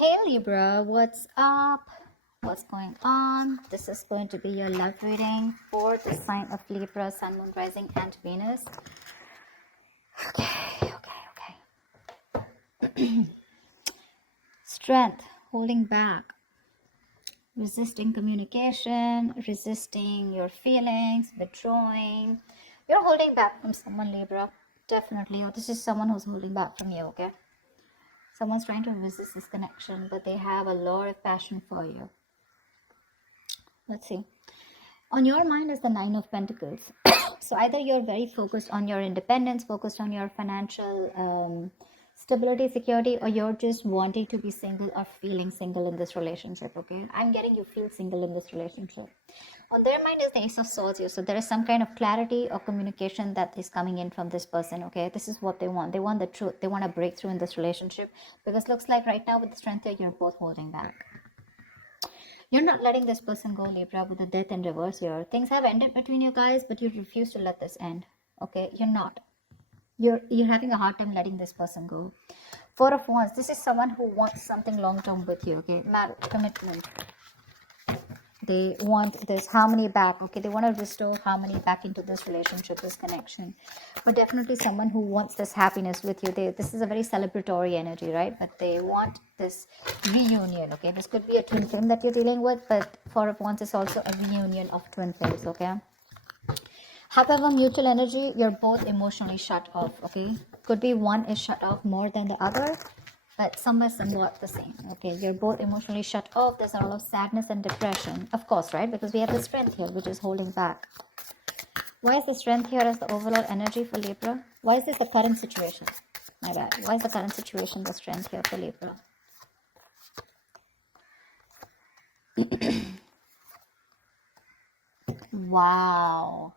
Hey Libra, what's up? What's going on? This is going to be your love reading for the sign of Libra, Sun, Moon, Rising, and Venus. Okay. Strength, holding back, resisting communication, resisting your feelings, withdrawing. You're holding back from someone, Libra. Definitely. Or this is someone who's holding back from you, okay? Someone's trying to resist this connection, but they have a lot of passion for you. Let's see. On your mind is the Nine of Pentacles. So either you're very focused on your independence, focused on your financial stability, security, or you're just wanting to be single or feeling single in this relationship, okay? I'm getting you feel single in this relationship. On their mind is the Ace of Swords here. So there is some kind of clarity or communication that is coming in from this person, okay? This is what they want. They want the truth. They want a breakthrough in this relationship because looks like right now with the strength here, you're both holding back. You're not letting this person go, Libra, with the death in reverse here. Things have ended between you guys, but you refuse to let this end. Okay, you're not. You're having a hard time letting this person go. Four of Wands. This is someone who wants something long term with you. Okay, marriage, commitment. They want this harmony back. Okay, they want to restore harmony back into this relationship, this connection. But definitely someone who wants this happiness with you. This is a very celebratory energy, right? But they want this reunion. Okay, this could be a twin flame that you're dealing with, but Four of Wands is also a reunion of twin flames. Okay. However, mutual energy, you're both emotionally shut off. Okay, could be one is shut off more than the other, but somewhat the same. Okay, you're both emotionally shut off. There's a lot of sadness and depression, of course, right? Because we have the strength here, which is holding back. Why is the strength here as the overall energy for Libra? Why is this the current situation? My bad. Why is the current situation the strength here for Libra? Wow.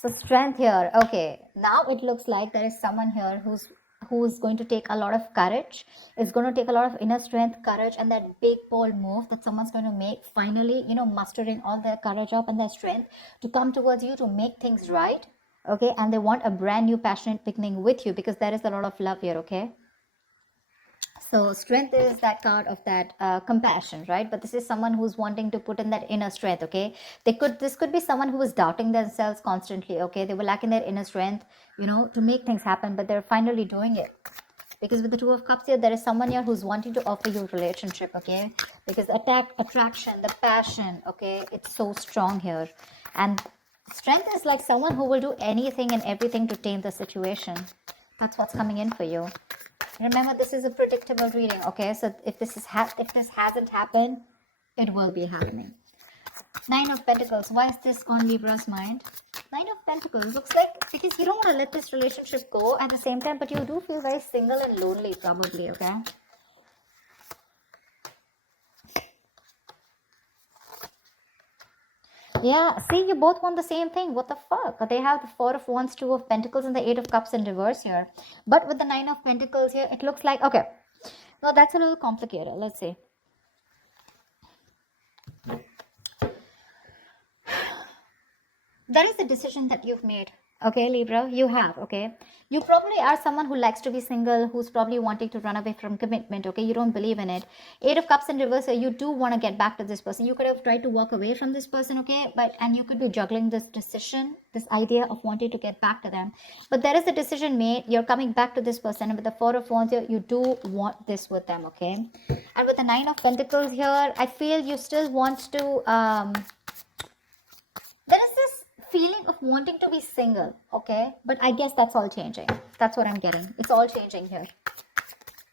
So strength here. Okay, now it looks like there is someone here who's going to take a lot of courage. It's going to take a lot of inner strength, courage, and that big bold move that someone's going to make. Finally, mustering all their courage up and their strength to come towards you to make things right. Okay, and they want a brand new passionate beginning with you because there is a lot of love here. Okay. So strength is that card of that compassion, right? But this is someone who's wanting to put in that inner strength. Okay, this could be someone who is doubting themselves constantly. Okay, they were lacking their inner strength, to make things happen, but they're finally doing it. Because with the Two of Cups here, there is someone here who's wanting to offer you a relationship. Okay, because attraction, the passion. Okay, it's so strong here, and strength is like someone who will do anything and everything to tame the situation. That's what's coming in for you. Remember, this is a predictable reading, okay? So if this hasn't happened, it will be happening. Nine of Pentacles. Why is this on Libra's mind? Nine of Pentacles. Looks like because you don't want to let this relationship go at the same time, but you do feel very single and lonely probably, okay? Yeah, see, you both want the same thing. What the fuck? They have the Four of Wands, Two of Pentacles, and the Eight of Cups in reverse here. But with the Nine of Pentacles here, it looks like, okay, now that's a little complicated. Let's see. There is a decision that you've made. Okay, Libra, you have. Okay, you probably are someone who likes to be single, who's probably wanting to run away from commitment. Okay, you don't believe in it. Eight of Cups in reverse, you do want to get back to this person. You could have tried to walk away from this person. Okay, and you could be juggling this decision, this idea of wanting to get back to them, but there is a decision made. You're coming back to this person, and with the Four of Wands here, you do want this with them. Okay, and with the Nine of Pentacles here, I feel you still want to there is this feeling of wanting to be single, okay? But I guess that's all changing. That's what I'm getting. It's all changing here.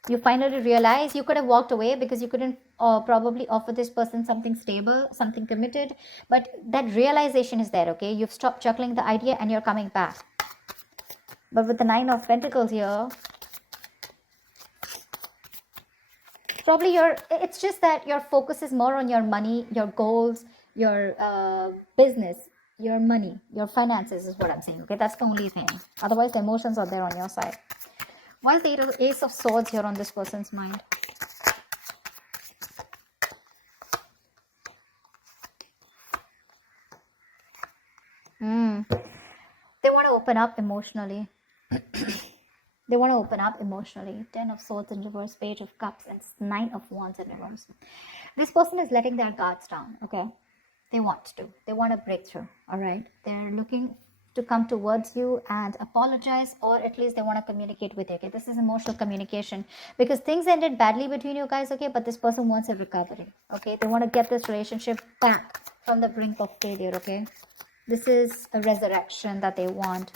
You finally realize you could have walked away because you couldn't probably offer this person something stable, something committed. But that realization is there, okay? You've stopped juggling the idea and you're coming back. But with the Nine of Pentacles here, probably it's just that your focus is more on your money, your goals, your business, your money, your finances is what I'm saying. Okay, that's the only thing. Otherwise, the emotions are there on your side. Why is the Ace of Swords here on this person's mind? They want to open up emotionally. They want to open up emotionally. 10 of Swords in reverse, Page of Cups, and 9 of Wands in reverse. This person is letting their guards down, okay? They want to. They want a breakthrough, all right? They're looking to come towards you and apologize, or at least they want to communicate with you, okay? This is emotional communication because things ended badly between you guys, okay? But this person wants a recovery, okay? They want to get this relationship back from the brink of failure, okay? This is a resurrection that they want.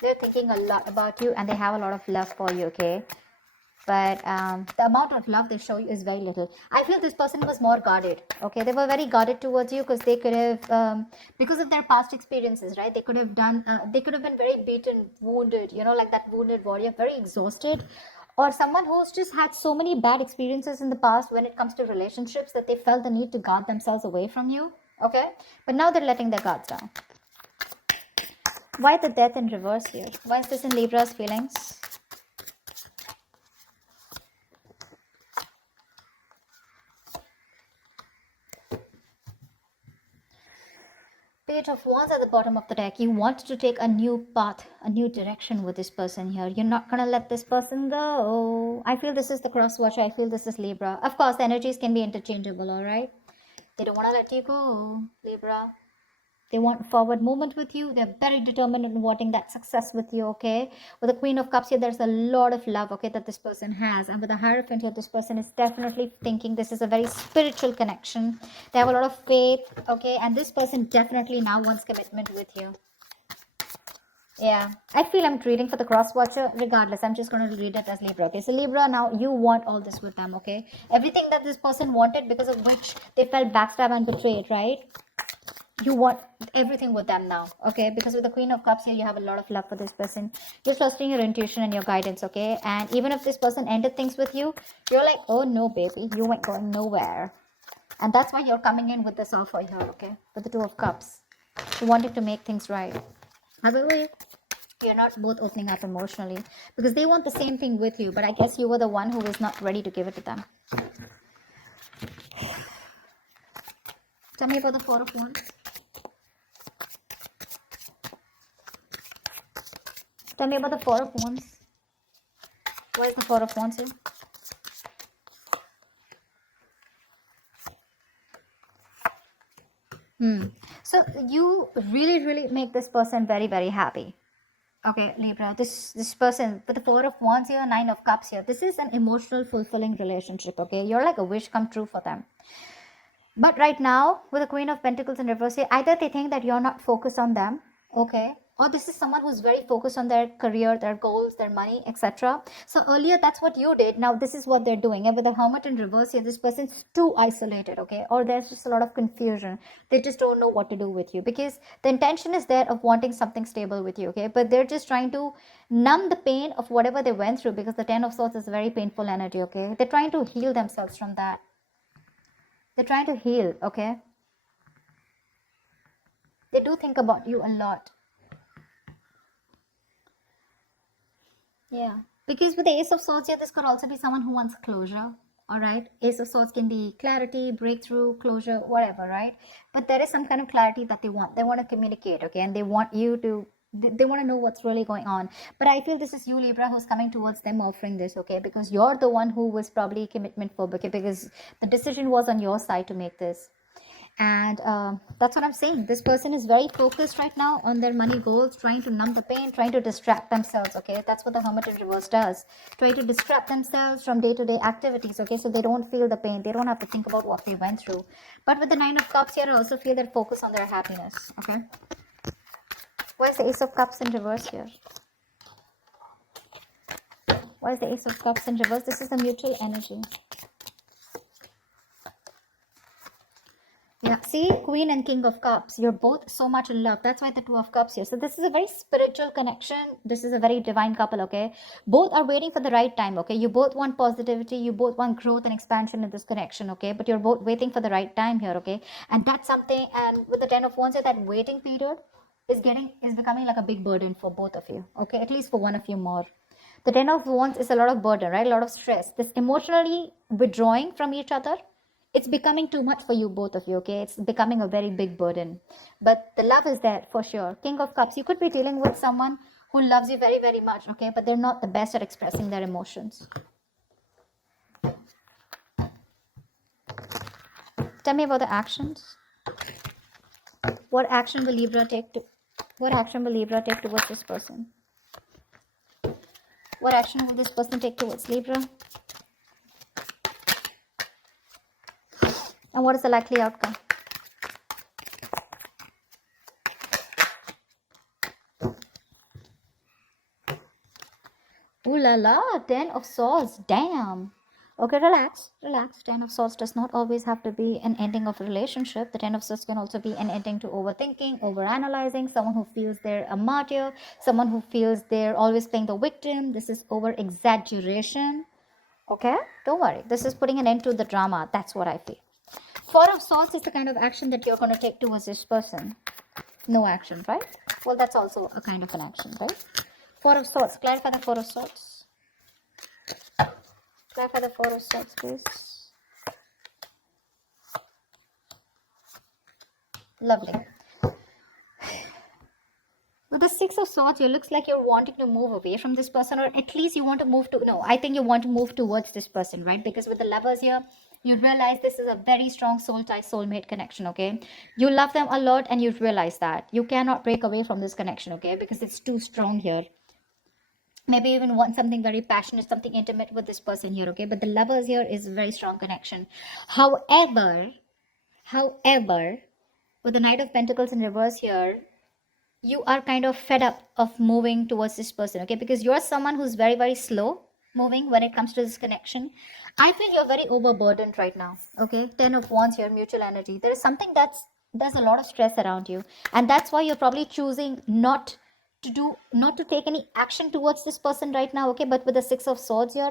They're thinking a lot about you and they have a lot of love for you, okay? But the amount of love they show you is very little. I feel this person was more guarded, okay? They were very guarded towards you because they could have, because of their past experiences, right? They could have done, they could have been very beaten, wounded, you know, like that wounded warrior, very exhausted. Or someone who's just had so many bad experiences in the past when it comes to relationships that they felt the need to guard themselves away from you, okay? But now they're letting their guards down. Why the Death in reverse here? Why is this in Libra's feelings? Page of Wands at the bottom of the deck. You want to take a new path, a new direction with this person here. You're not going to let this person go. I feel this is the cross watcher. I feel this is Libra. Of course, the energies can be interchangeable, all right? They don't want to let you go, Libra. They want forward movement with you. They're very determined in wanting that success with you, okay? With the Queen of Cups here, there's a lot of love, okay, that this person has. And with the Hierophant here, this person is definitely thinking this is a very spiritual connection. They have a lot of faith, okay? And this person definitely now wants commitment with you. Yeah, I feel I'm treating for the cross watcher. Regardless, I'm just going to read it as Libra, okay? So Libra, now you want all this with them, okay? Everything that this person wanted, because of which they felt backstabbed and betrayed, right? You want everything with them now, okay? Because with the Queen of Cups here, you have a lot of love for this person. You're trusting your intuition and your guidance, okay? And even if this person ended things with you, you're like, oh no, baby, you ain't going nowhere. And that's why you're coming in with this offer here, okay? With the Two of Cups. You wanted to make things right. However, you're not both opening up emotionally because they want the same thing with you, but I guess you were the one who was not ready to give it to them. Tell me about the Four of Wands. Tell me about the Four of Wands. Why is the Four of Wands here? So you really make this person very happy. Okay, Libra, this person with the Four of Wands here, Nine of Cups here, this is an emotional fulfilling relationship, okay? You're like a wish come true for them. But right now, with the Queen of Pentacles in reverse here, either they think that you're not focused on them, okay? Or this is someone who's very focused on their career, their goals, their money, etc. So earlier, that's what you did. Now, this is what they're doing. And with the Hermit in reverse here, this person's too isolated, okay? Or there's just a lot of confusion. They just don't know what to do with you because the intention is there of wanting something stable with you, okay? But they're just trying to numb the pain of whatever they went through because the Ten of Swords is very painful energy, okay? They're trying to heal themselves from that. They're trying to heal, okay? They do think about you a lot. Yeah. Because with the Ace of Swords here, this could also be someone who wants closure. All right. Ace of Swords can be clarity, breakthrough, closure, whatever, right? But there is some kind of clarity that they want. They want to communicate, okay? And they want you to, they want to know what's really going on. But I feel this is you, Libra, who's coming towards them offering this, okay? Because you're the one who was probably commitment phobic, okay? Because the decision was on your side to make this. And that's what I'm saying. This person is very focused right now on their money goals, trying to numb the pain, trying to distract themselves, okay? That's what the Hermit in reverse does. Try to distract themselves from day-to-day activities, okay? So they don't feel the pain. They don't have to think about what they went through. But with the Nine of Cups here, I also feel that focus on their happiness, okay? Why is the Ace of Cups in reverse here? Why is the Ace of Cups in reverse? This is the mutual energy. Yeah, see, Queen and King of Cups, you're both so much in love. That's why the Two of Cups here. So this is a very spiritual connection. This is a very divine couple, okay? Both are waiting for the right time, okay? You both want positivity. You both want growth and expansion in this connection, okay? But you're both waiting for the right time here, okay? And that's something, and with the Ten of Wands here, that waiting period is becoming like a big burden for both of you, okay? At least for one of you more. The Ten of Wands is a lot of burden, right? A lot of stress. This emotionally withdrawing from each other, it's becoming too much for you, both of you, okay? It's becoming a very big burden. But the love is there for sure. King of Cups, you could be dealing with someone who loves you very, very much, okay? But they're not the best at expressing their emotions. Tell me about the actions. What action will Libra take towards this person? What action will this person take towards Libra? And what is the likely outcome? Ooh la la, 10 of Swords, damn. Okay, relax. Relax. 10 of Swords does not always have to be an ending of a relationship. The 10 of Swords can also be an ending to overthinking, overanalyzing, someone who feels they're a martyr, someone who feels they're always playing the victim. This is over exaggeration. Okay? Don't worry. This is putting an end to the drama. That's what I feel. 4 of Swords is the kind of action that you're going to take towards this person. No action, right? Well, that's also a kind of an action, right? 4 of Swords. Clarify the 4 of Swords. Clarify the 4 of Swords, please. Lovely. With the 6 of Swords, it looks like you're wanting to move away from this person, or at least you want to move to, no, I think you want to move towards this person, right? Because with the Lovers here, you realize this is a very strong soul tie, soulmate connection, okay? You love them a lot and you realize that. You cannot break away from this connection, okay? Because it's too strong here. Maybe even want something very passionate, something intimate with this person here, okay? But the Lovers here is a very strong connection. However, with the Knight of Pentacles in reverse here, you are kind of fed up of moving towards this person, okay? Because you're someone who's very, very slow moving when it comes to this connection. I feel you're very overburdened right now, okay? 10 of Wands here, mutual energy. There is something there's a lot of stress around you. And that's why you're probably choosing not to take any action towards this person right now, okay? But with the 6 of Swords here,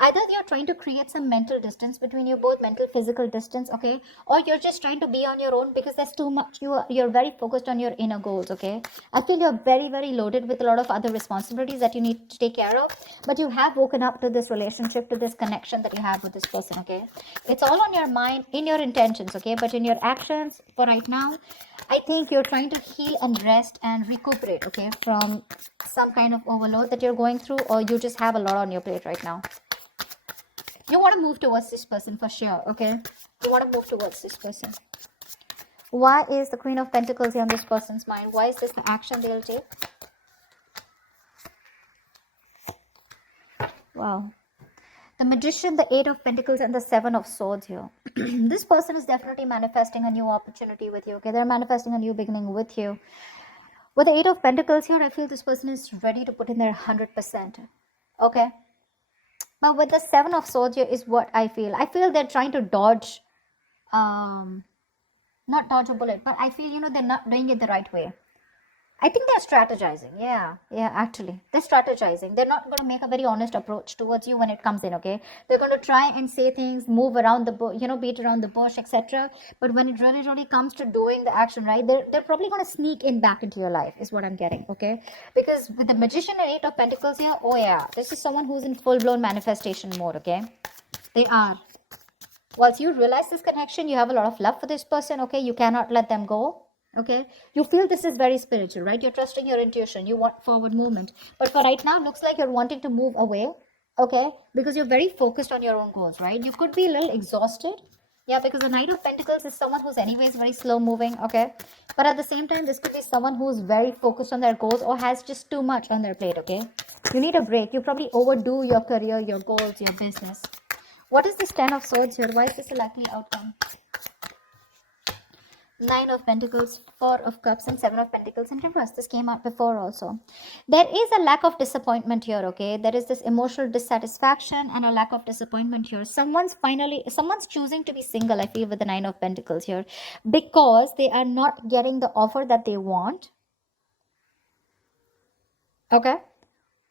either you're trying to create some mental distance between you both, mental physical distance, okay? Or you're just trying to be on your own because there's too much, you're very focused on your inner goals, okay? I feel you're very, very loaded with a lot of other responsibilities that you need to take care of, but you have woken up to this relationship, to this connection that you have with this person, okay? It's all on your mind, in your intentions, okay? But in your actions for right now, I think you're trying to heal and rest and recuperate, okay, from some kind of overload that you're going through, or you just have a lot on your plate right now. You want to move towards this person for sure, okay? You want to move towards this person. Why is the Queen of Pentacles here on this person's mind? Why is this the action they'll take? Wow. The Magician, the 8 of Pentacles, and the 7 of Swords here. This person is definitely manifesting a new opportunity with you, okay? They're manifesting a new beginning with you. With the 8 of Pentacles here, I feel this person is ready to put in their 100%, okay? But with the 7 of Swords here is what I feel. I feel they're trying to dodge, not dodge a bullet, but I feel, they're not doing it the right way. I think they're strategizing. Yeah, actually. They're strategizing. They're not going to make a very honest approach towards you when it comes in, okay? They're going to try and say things, move around the bush, beat around the bush, etc. But when it really, really comes to doing the action, right, they're probably going to sneak in back into your life, is what I'm getting, okay? Because with the Magician and 8 of Pentacles here, oh yeah, this is someone who's in full-blown manifestation mode, okay? They are. Once you realize this connection, you have a lot of love for this person, okay? You cannot let them go. Okay, you feel this is very spiritual, right? You're trusting your intuition, you want forward movement, but for right now, looks like you're wanting to move away, okay? Because you're very focused on your own goals, right? You could be a little exhausted, yeah, because the Knight of Pentacles is someone who's anyways very slow moving, okay? But at the same time, this could be someone who's very focused on their goals or has just too much on their plate, okay? You need a break. You probably overdo your career, your goals, your business. What is this 10 of Swords here? Why is this a likely outcome? 9 of Pentacles, 4 of Cups, and 7 of Pentacles in reverse. This came out before also. There is a lack of disappointment here, okay? There is this emotional dissatisfaction and a lack of disappointment here. Someone's choosing to be single, I feel, with the 9 of Pentacles here, because they are not getting the offer that they want, okay?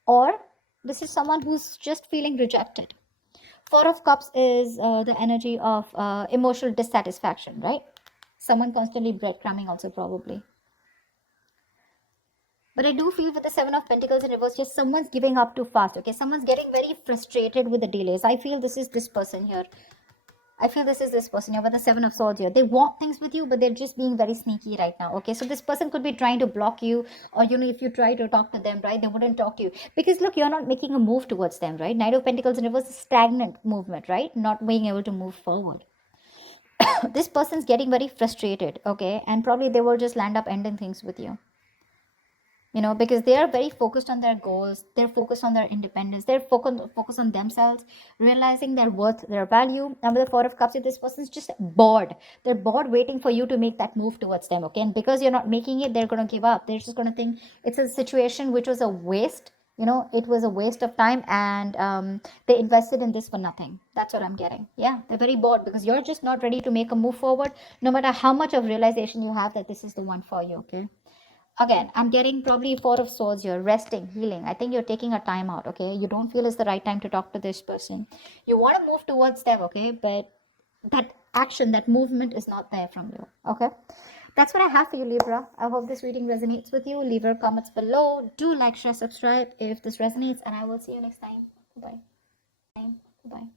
Or this is someone who's just feeling rejected. 4 of Cups is the energy of emotional dissatisfaction, right? Someone constantly breadcrumbing also probably. But I do feel with the 7 of Pentacles in reverse, just someone's giving up too fast, okay? Someone's getting very frustrated with the delays. I feel this is this person here. I feel this is this person here with the Seven of Swords here. They want things with you, but they're just being very sneaky right now. Okay, so this person could be trying to block you, or if you try to talk to them, right, they wouldn't talk to you because look, you're not making a move towards them, right? Knight of Pentacles in reverse is stagnant movement, right? Not being able to move forward. This person's getting very frustrated, okay, and probably they will just land up ending things with you. Because they are very focused on their goals, they're focused on their independence, they're focused on themselves, realizing their worth, their value. And with the Four of Cups, if this person's just bored, they're bored waiting for you to make that move towards them, okay? And because you're not making it, they're going to give up. They're just going to think it's a situation which was a waste. It was a waste of time, and they invested in this for nothing. That's what I'm getting. Yeah, they're very bored because you're just not ready to make a move forward, no matter how much of realization you have that this is the one for you, okay? Again, I'm getting probably Four of Swords here, resting, healing. I think you're taking a time out, okay? You don't feel it's the right time to talk to this person. You want to move towards them, okay? But that action, that movement is not there from you, okay? That's what I have for you, Libra. I hope this reading resonates with you. Leave your comments below. Do like, share, subscribe if this resonates, and I will see you next time. Bye. Bye.